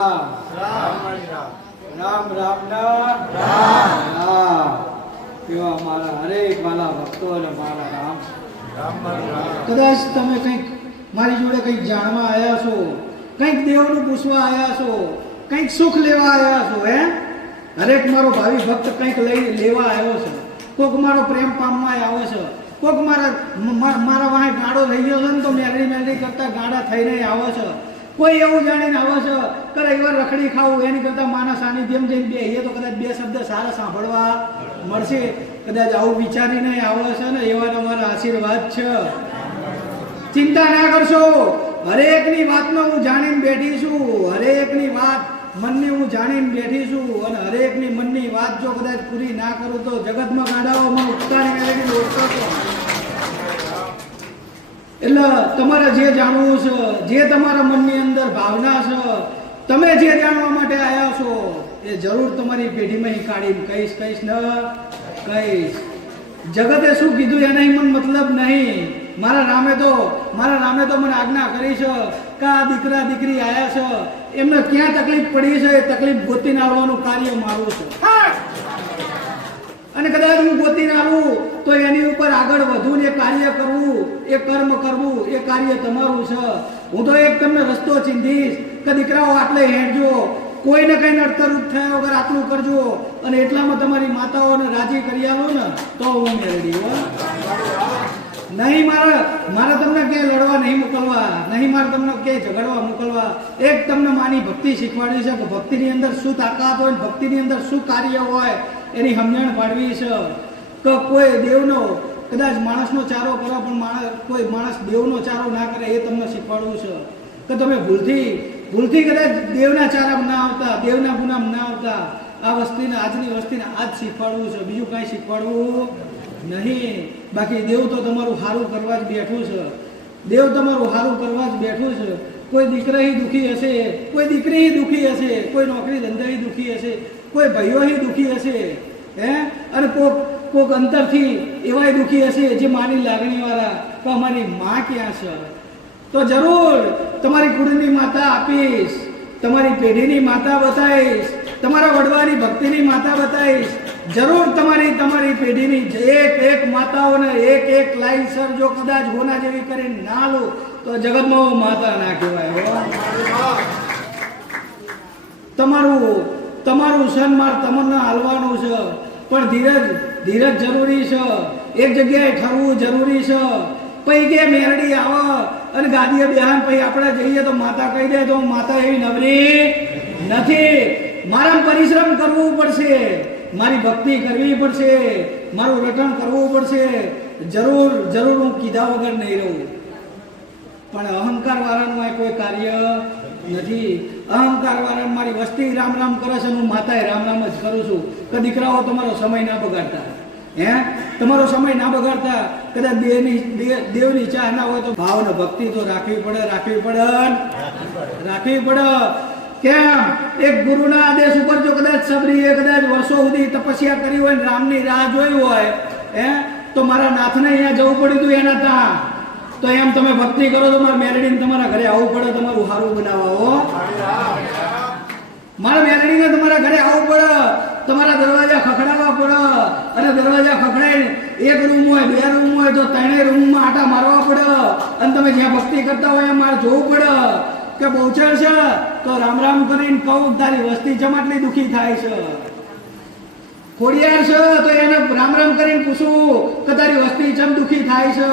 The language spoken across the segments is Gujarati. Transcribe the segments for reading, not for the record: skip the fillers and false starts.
રામ રામ રામ રામ એવા મારા હરેક વાલા ભક્તો અને મારા રામ કદાચ તમે કંઈક મારી જોડે કંઈક જાણવા આવ્યા છો, કંઈક દેવનું પૂછવા આવ્યા છો, કંઈક સુખ લેવા આવ્યા છો. હરેક મારો ભાવિ ભક્ત કંઈક લેવા આવ્યો છે. કોક મારો પ્રેમ પામવા આવ્યો છે, કોક મારા વાહે ગાડો થઈ ગયો છે ને તો મેલડી કરતા ગાડા થઈને આવ્યો છે. કોઈ એવું જાણીને આવે છે કે રવિવાર રખડી ખાવું એની કરતા માના સાનિધ્યમ જઈને બેહીએ તો કદાચ બે શબ્દ સારા સાંભળવા મળશે. કદાચ આવું વિચારીને આવે છે ને એવા તમારા આશીર્વાદ છે. ચિંતા ના કરશો, હરેકની વાતનો હું જાણીને બેઠી છું. હરેકની વાત મનની હું જાણીને બેઠી છું. અને હરેકની મનની વાત જો કદાચ પૂરી ના કરું તો જગતમાં ગાડાઓમાં ઉતારી મેળવી ઓળખો છો. એટલે તમારે જે જાણવું છે, જે તમારા મનની અંદર ભાવના છે, તમે જે જાણવા માટે આવ્યા છો એ જરૂર તમારી પેઢીમાં કાઢીને કહીશ ને કહીશ. જગતે શું કીધું એને મને મતલબ નહીં. મારા રામે તો મને આજ્ઞા કરી છે કે આ દીકરા દીકરી આવ્યા છે, એમને ક્યાં તકલીફ પડી છે એ તકલીફ ગોતીને આવવાનું કાર્ય મારું છે. અને કદાચ હું ગોતીને આવું તો એની ઉપર આગળ વધવું ને કાર્ય કરવું, એ કર્મ કરવું એ કાર્ય તમારું છે. હું તો એક તમને રસ્તો ચીંધીશ કે દીકરાઓ આટલે હેડજો, કોઈને કઈ નડતરૂપ થયા વગર આટલું કરજો. અને એટલામાં તમારી માતાઓને રાજી કરી આલો ને તો હું મેળવી નહીં. મારે તમને ક્યાંય લડવા નહીં મોકલવા, નહીં મારે તમને ક્યાંય ઝઘડવા મોકલવા. એક તમને માની ભક્તિ શીખવાડી છે કે ભક્તિની અંદર શું તાકાત હોય, ભક્તિની અંદર શું કાર્ય હોય એની સમજણ પાડવી છે. કે કોઈ દેવનો કદાચ માણસનો ચારો કરો પણ કોઈ માણસ દેવનો ચારો ના કરે એ તમને શીખવાડવું છે. કે તમે ભૂલથી કદાચ દેવના ચારામાં ના આવતા, દેવના ગુનામાં ના આવતા. આ વસ્તીને આજની વસ્તીને આજ શીખવાડવું છે, બીજું કાંઈ શીખવાડવું નહીં. બાકી દેવ તો તમારું સારું કરવા જ બેઠું છે. દેવ તમારું સારું કરવા જ બેઠું છે. કોઈ દીકરા દુઃખી હશે, કોઈ દીકરી દુઃખી હશે, કોઈ નોકરી ધંધા દુઃખી હશે, કોઈ ભાઈઓ દુઃખી હશે, અને કોક અંતરથી એવાય દુઃખી હશે જે માની લાગણી વાળા તો અમારી માં ક્યાં છે. તો જરૂર તમારી કુળની માતા આપીશ, તમારી પેઢીની માતા બતાવીશ, તમારા વડવાની ભક્તિની માતા બતાવીશ. જરૂર તમારી પેઢીની એક માતાઓને એક લાઈનસર જો કદાચ હોના જેવી કરીને ના લો તો જગતમાં માતા ના કહેવાય. તમારું સન્માન તમને હાલવાનું છે, પણ ધીરજ જરૂરી છે. એક જગ્યાએ ઠરવું જરૂરી છે. પછી કે મેરડી આવે અને ગાદીએ બેહાન પછી આપણે જઈએ તો માતા કહી દે તો માતા એવી નબળી નથી. મારા પરિશ્રમ કરવું પડશે, મારી ભક્તિ કરવી પડશે, મારું રટણ કરવું પડશે. જરૂર હું કીધા વગર નહીં રહું. પણ અહંકાર વાળાનું કોઈ કાર્ય નથી. અહંકાર વાળા મારી વસ્તી રામ રામ કરે છે, હું માતાએ રામ રામ જ કરું છું. કે દીકરાઓ તમારો સમય ના બગાડતા, તમારો સમય ના બગાડતા. કદાચ દેવની ઈચ્છા ના હોય તો ભાવ ને ભક્તિ તો રાખવી પડે. કેમ એક ગુરુના આદેશ ઉપર જો કદાચ સબરીએ કદાચ વર્ષો સુધી તપસ્યા કરી હોય, રામની રાહ જોઈ હોય, તો મારા નાથને અહીંયા જવું પડ્યું હતું એના ત્યાં. તો એમ તમે ભક્તિ કરો તો મારા મેરડીને તમારા ઘરે આવવું પડે, તમારું સારું બનાવો. મારા મેરડીને તમારા ઘરે આવવું પડે, તમારા દરવાજા ખખડાવવા પડે. અને દરવાજા ખખડાય, એક રૂમ હોય, બે રૂમ હોય તો ત્રણેય રૂમમાં આટા મારવા પડે. અને તમે જ્યાં ભક્તિ કરતા હોય મારે જોવું પડે કે બહુચર છે તો રામ રામ કરીને કહું તારી વસ્તી જમાટલી દુઃખી થાય છે. ખોડિયાર છે તો એને રામ રામ કરીને પૂછવું કે તારી વસ્તી ચમ દુઃખી થાય છે.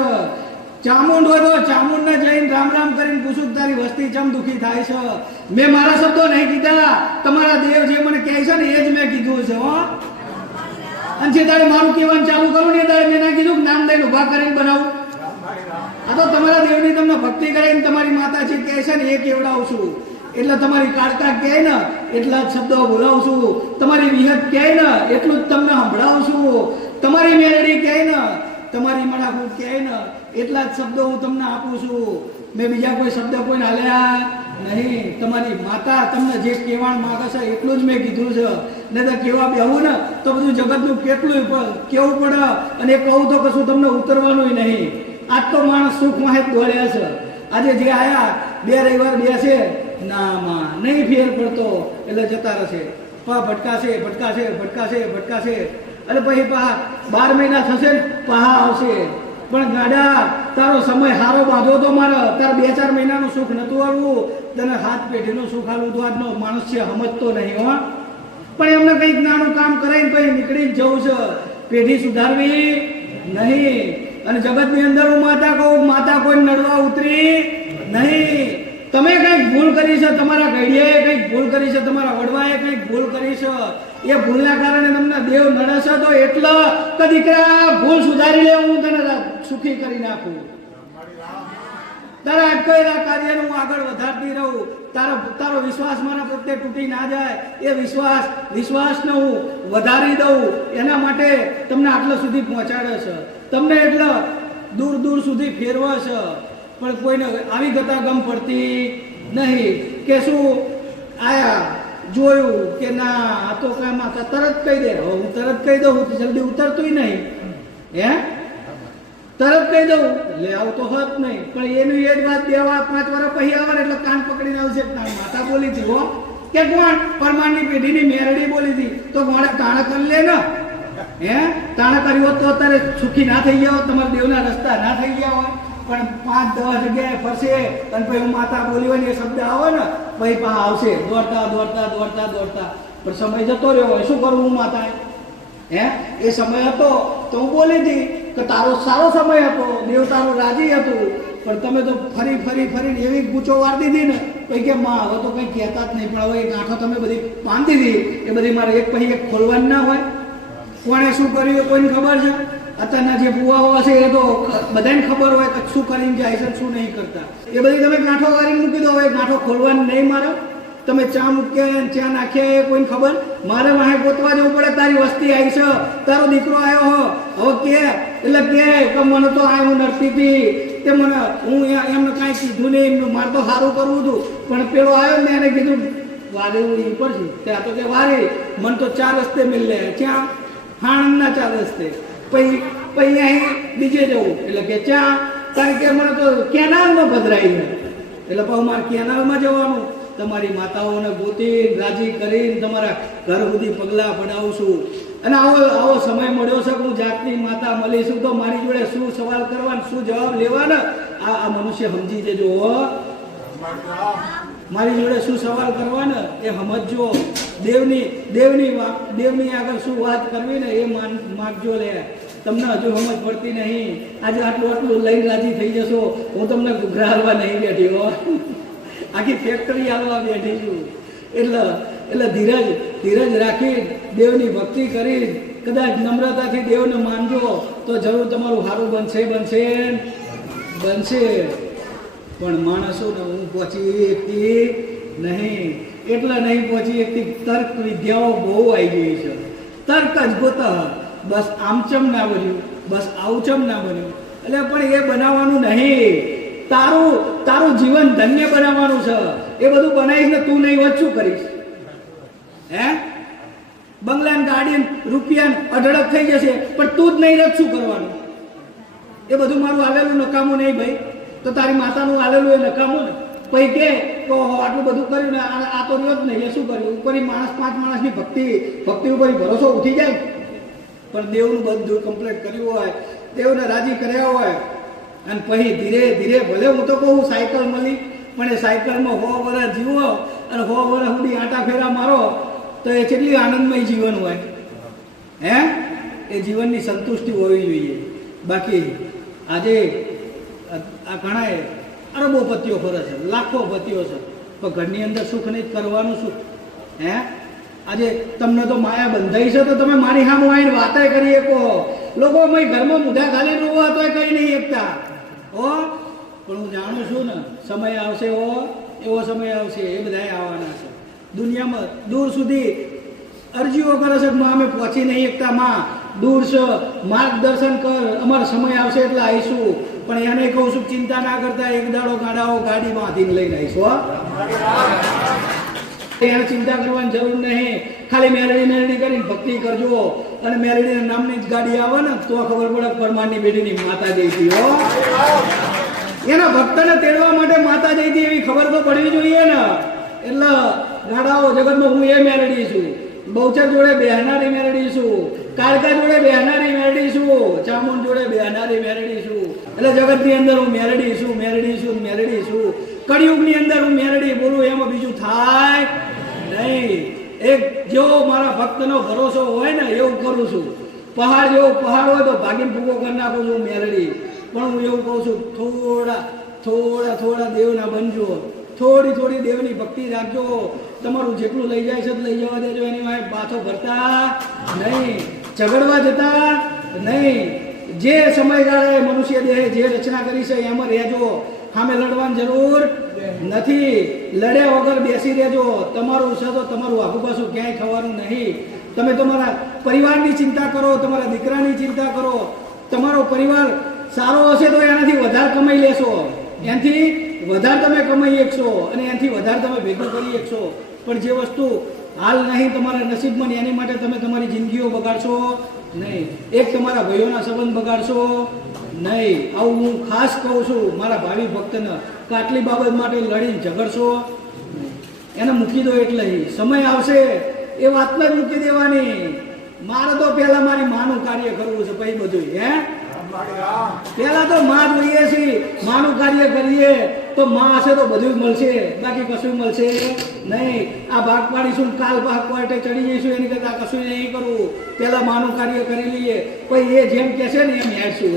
ચામુંડ હોય તો ચામુંડને જઈને રામ રામ કરીને પૂછું તારી વસ્તી ચમ દુઃખી થાય છે. મેં મારા શબ્દો નહીં કીધા, તમારા દેવ જે મને કહે છે ને એ જ મેં કીધું છે. અને જે તારે મારું કહેવાનું ચાલુ કરું ને તારે મેં ના કીધું નામ દઈને ઉભા કરીને બનાવું. આ તો તમારા દેવની તમને ભક્તિ કરીને તમારી માતાજી કહે છે ને એ કેવડાવું છું. એટલે તમારી કાળકા કહે ને એટલા જ શબ્દો બોલાવું છું. તમારી વિહત કહે ને એટલું જ તમને સંભળાવું છું. તમારી મેલડી કહે ને, તમારી મડાકૂટ કહે ને એટલા જ શબ્દો હું તમને આપું છું. મેં બીજા કોઈ શબ્દ કોઈને હાલ્યા નહીં. તમારી માતા તમને જે કહેવાનું માંગે છે એટલું જ મેં કીધું છે. ને તો કેવા બેહું ને તો બધું જગતનું કેટલું કેવું પડે. અને એ કહું તો કશું તમને ઉતરવાનું નહીં. આજ તો માણસ સુખ માં દોડ્યા છે. આજે જે આયા બે રવિવાર બેસે ના માં નહીં ફેર પડતો એટલે જતા રહેશે. પા ભટકાશે ભટકાશે ભટકાશે ભટકાશે અને પછી પા 12 મહિના થશે ને પા આવશે. પણ ગાડા તારો સમય હારો બાંધો તો મારે તાર 2-4 મહિનાનું સુખ નતું આવવું, તને 7 પેઢીનું સુખ આલવું તો આજનો માણસ છે સમજતો નહીં હો. પણ એમને કંઈક નાનું કામ કરાવીને પછી નીકળી જ જવું છે, પેઢી સુધારવી નહીં. અને જગતની અંદર હું માતા કહું, માતા કોઈ નડવા ઉતરી નહીં. તમે કંઈક ભૂલ કરી છે, તમારા ઘડિયાએ કંઈક ભૂલ કરી છે, તમારા વડવાએ કંઈક ભૂલ કરી છે, એ ભૂલના કારણે તમને દેવ નડે છે તો એટલો કે દીકરા ભૂલ સુધારી લે, હું તને સુખી કરી નાખું. તારા અટકેલા કાર્યને હું આગળ વધારતી રહું, તારો વિશ્વાસ મારા પ્રત્યે તૂટી ના જાય, એ વિશ્વાસને હું વધારી દઉં. એના માટે તમને આટલા સુધી પહોંચાડે છે, તમને એટલે દૂર દૂર સુધી ફેરવે છે. પણ કોઈને આવી ગતા ગમ પડતી નહીં કે શું આયા જોયું કે ના આ તો કામ તરત કહી દે. હું તરત કહી દઉં, જલ્દી ઉતરતું નહીં, હે તરત કહી દઉં એટલે આવું તો હોત નહીં. પણ એનું એ જ વાત 2 વાર 5 વાર પછી આવે એટલે કાન પકડીને આવશે. માતા બોલી હતી હો કે કોણ પરમાણની પેઢીની મેરડી બોલી હતી તો મોડે તાણ કરી લે ને, હે તાણ કર્યું હોત તો અત્યારે સુખી ના થઈ ગયા હોત, તમારા દેવના રસ્તા ના થઈ ગયા હોય. પણ 5-10 જગ્યાએ ફરશે અને પછી હું માતા બોલી હોય ને એ શબ્દ આવે ને પછી પા આવશે દોડતા દોડતા દોડતા દોડતા. પણ સમય જતો રહ્યો હોય, શું કરવું હું માતા? હે એ સમય હતો તો હું બોલી હતી કે તારો સારો સમય હતો, દેવ તારો રાજી હતું. પણ તમે તો ફરી ફરી ફરીને એવી ગૂંચો વાળી દીધી ને પછી કે માં હવે તો કંઈ કહેતા જ નહીં. પણ હવે એ ગાંઠો તમે બધી બાંધી દીધી, એ બધી મારે એક પછી એક ખોલવાની ના હોય. કોણે શું કર્યું એ કોઈને ખબર છે? અત્યારના જે બુવાઓ હશે એ તો બધાને ખબર હોય કે શું કરીને જાય છે શું નહીં કરતા. એ બધી તમે ગાંઠો વાળીને મૂકી દો, હવે ગાંઠો ખોલવાની નહીં મારે. તમે ચા મૂક્યા ચા નાખ્યા એ કોઈને ખબર? મારે વાહે ગોતવા જવું પડે, તારી વસ્તી આવી છે, તારો દીકરો આવ્યો હો હવે કે એટલે કે મને તો આ હું નડતી હતી તે મને હું એમને કાંઈ કીધું નહીં, એમનું મારે તો સારું કરવું હતું. પણ પેલો આવ્યો ને એને કીધું વારે ઉડી પડશે ત્યાં તો કે વારે મને તો 4 રસ્તે મિલે, ક્યાં હાણના 4 રસ્તે પછી અહીં બીજે જવું એટલે કે ચા, કારણ કે મને તો કેનાલમાં ભદ્રાઈ જાય એટલે પછી મારે કેનાલમાં જવાનું. તમારી માતાઓને ગોતી રાજી કરીને તમારા ઘર સુધી પગલાં પડાવું છું. અને આવો સમય મળ્યો છે કે હું જાતની માતા મળીશું તો મારી જોડે શું સવાલ કરવાનો શું જવાબ લેવાના આ મનુષ્ય સમજી જજો. મારી જોડે શું સવાલ કરવાના એ સમજજો. દેવની આગળ શું વાત કરવી ને એ માગજો. લે તમને હજુ સમજ પડતી નહીં. આજે આટલું લઈને રાજી થઈ જશો. હું તમને ઘૂઘરા હાલવા નહીં બેઠી હો, આખી ફેક્ટરી હાલવા બેઠી છું. એટલે ધીરજ રાખી દેવની ભક્તિ કરી કદાચ નમ્રતાથી દેવને માનજો તો જરૂર તમારું સારું બનશે. પણ માણસોને હું પહોંચી એકથી નહીં, એટલા નહીં પહોંચી એકથી. તર્ક વિદ્યાઓ બહુ આવી ગઈ છે. તર્ક જ ગોતા બસ આમચમ ના બન્યું, બસ આવુચમ ના બન્યું. એટલે પણ એ બનાવવાનું નહીં. તારું જીવન ધન્ય બનાવવાનું છે. એ બધું બનાવીશ ને તું નહીં હોત શું કરીશ? હે બંગલા ગાડી રૂપિયા અઢળક થઈ જશે પણ તું જ નહીં રત શું કરવાનું? એ બધું મારું આવેલું નકામું નહીં ભાઈ, તો તારી માતાનું આવેલું એ નકામું ને. પછી કે આટલું બધું કર્યું ને આ તો રહ્યો જ નહીં, એ શું કર્યું? ઉપર 5 માણસની ભક્તિ ઉપર ભરોસો ઉઠી જાય. પણ દેવનું બધું કમ્પ્લીટ કર્યું હોય, દેવને રાજી કર્યા હોય અને પછી ધીરે ધીરે ભલે હું તો કહું સાયકલ મળી પણ એ સાયકલમાં 100 વર્ષ જીવો અને 100 વર્ષ સુધી આંટા ફેરા મારો તો એ કેટલી આનંદમય જીવન હોય. હે એ જીવનની સંતુષ્ટિ હોવી જોઈએ. બાકી આજે આ ઘણા અરબો પતિઓ ફરે છે, લાખો પતિઓ છે, પણ ઘરની અંદર સુખ નહીં કરવાનું શું? હે આજે તમને તો માયા બંધાઈ છે તો તમે મારી સામે આવીને વાતે કરી શકો. લોકો ઘરમાં મૂઢા ખાલી રોવા તો કઈ નહીં એકતા હો. પણ હું જાણું છું ને સમય આવશે એવો સમય આવશે, એ બધા આવવાના છે. દુનિયામાં દૂર સુધી અરજીઓ કરે છે કે અમે પહોંચી નહીં એકતા, માં દૂર છે, માર્ગદર્શન કર, અમારો સમય આવશે એટલે આવીશું. પણ એને કહું છું ચિંતા ના કરતા, એક દાડો ગાડી બાંધીને લઈને આવીશું. એને ચિંતા કરવાની જરૂર નહીં. ખાલી મેરડી કરીને ભક્તિ કરજો અને મેરડીના નામની જ ગાડી આવે ને તો ખબર પડે પરમારની બેટીની માતા જઈ હતી હો. એના ભક્તને તેડવા માટે માતા જઈ હતી એવી ખબર તો પડવી જોઈએ ને. એટલે ગાડાઓ જગતમાં હું એ મેળડી છું, બહુચર જોડે બેહનારી મેળડી છું, કાળકા જોડે બેહનારી મેળડી છું, ચામુંડ જોડે બેહનારી મેળડી છું. એટલે જગતની અંદર હું મેળડી છું, મેળડી છું, મેળડી છું. કળિયુગની અંદર હું મેળડી બોલું એમાં બીજું થાય નહીં. એક જેવો મારા ભક્તનો ભરોસો હોય ને એવું કરું છું. પહાડ જેવો પહાડ હોય તો ભાગીને ભૂકો કરી નાખું છું મેળડી. પણ હું એવું કહું છું, થોડા થોડા થોડા દેવના બનજો, થોડી થોડી દેવની ભક્તિ રાખજો. તમારું જેટલું લઈ જાય છે લઈ જવા દેજો, એની વાંહે પાછો ભરતા નહીં, ઝઘડવા જતા નહીં. જે સમયગાળાએ મનુષ્ય દેહે જે રચના કરી છે એમાં રહેજો. સામે લડવાની જરૂર નથી, લડ્યા વગર બેસી રહેજો. તમારું છે તો તમારું આખું પાછું ક્યાંય થવાનું નહીં. તમે તમારા પરિવારની ચિંતા કરો, તમારા દીકરાની ચિંતા કરો. તમારો પરિવાર સારો હશે તો એનાથી વધારે કમાઈ લેશો, એનાથી વધારે તમે કમાઈ શકશો અને એનાથી વધારે તમે ભેગું કરી શકશો. પણ જે વસ્તુ હાલ નહીં તમારા નસીબમાં, એની માટે તમે તમારી જિંદગીઓ બગાડશો નહીં. એક તમારા ભાઈઓના સંબંધ બગાડશો નહીં. આવું હું ખાસ કહું છું મારા ભાવિ ભક્તને કે આટલી બાબત માટે લડીને ઝઘડશો એને મૂકી દો. એટલે સમય આવશે એ વાતને જ મૂકી દેવાની. મારે તો પહેલા મારી માનું કાર્ય કરવું છે, પછી બધું પહેલા તો માં જોઈએ છીએ, માનું કાર્ય કરીએ તો માં હશે તો બધું મળશે, બાકી કશું મળશે નહીં. આ ભાગ પાડીશું, કાલ ભાગ પાડે ચડી જઈશું, એની કરતા કશું નહીં કરવું. પહેલા માનું કાર્ય કરી લઈએ, પછી એ જેમ કહેશે ને એમ હેડશું.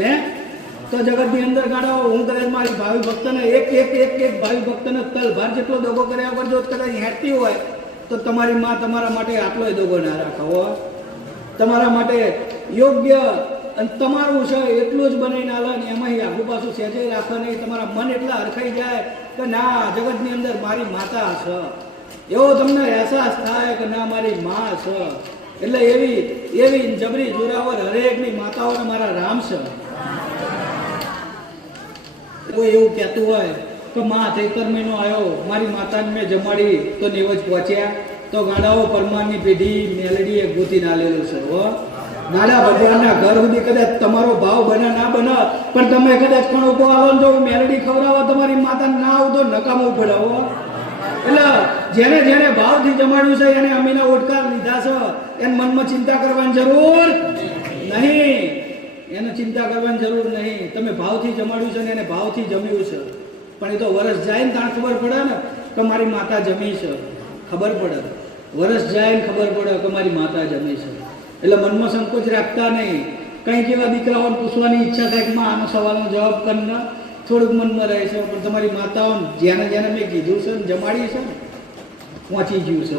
તો જગતની અંદર ગાડાઓ હું કદાચ મારી ભાવિ ભક્તને એક ભાવિ ભક્તને તલભાર જેટલો દગો કર્યા કરજો, કદાચ હેડતી હોય તો તમારી માં તમારા માટે આટલો દગો ના રાખો. તમારા માટે યોગ્ય અને તમારું છે એટલું જ બનાવીને આલે ને એમાં આગુ પાછું સહેજે રાખો નહીં. તમારા મન એટલા હરખાઈ જાય કે ના જગતની અંદર મારી માતા છે, એવો તમને અહેસાસ થાય કે ના મારી માં છે. એટલે એવી જબરી જોરાવર હરેકની માતાઓને મારા રામ છે. કોઈ એવું કહેતું હોય કે માં 73 મહિનો આવ્યો, મારી માતાને મેં જમાડી તો નેવજ પહોંચ્યા, તો ગાડાઓ પરમારની પેઢી મેલડીએ ગોતી ના લેલું છે. નાના ભગવાનના ઘર સુધી કદાચ તમારો ભાવ બને ના બને, પણ તમે કદાચ પણ ઉભો આવો જો મેલડી ખવડાવો તમારી માતાને ના આવું તો નકામું પડાવો. એટલે જેને જેને ભાવથી જમાડ્યું છે એને અમીના ઓટકાર લીધા છે, એને મનમાં ચિંતા કરવાની જરૂર નહીં. એને ચિંતા કરવાની જરૂર નહીં. તમે ભાવથી જમાડ્યું છે ને એને ભાવથી જમ્યું છે. પણ એ તો વરસ જાય ને ત્યાં ખબર પડે ને કે મારી માતા જમી છે, ખબર પડે. વરસ જાય ને ખબર પડે કે મારી માતા જમી છે. એટલે મનમાં સંકોચ રાખતા નહીં. કંઈક એવા દીકરાઓને પૂછવાની ઈચ્છા થાય કે આનો સવાલનો જવાબ કરીને થોડુંક મનમાં રહે છે. પણ તમારી માતાઓને જેને જેને મેં કીધું છે ને જમાડી છે ને પહોંચી ગયું છે.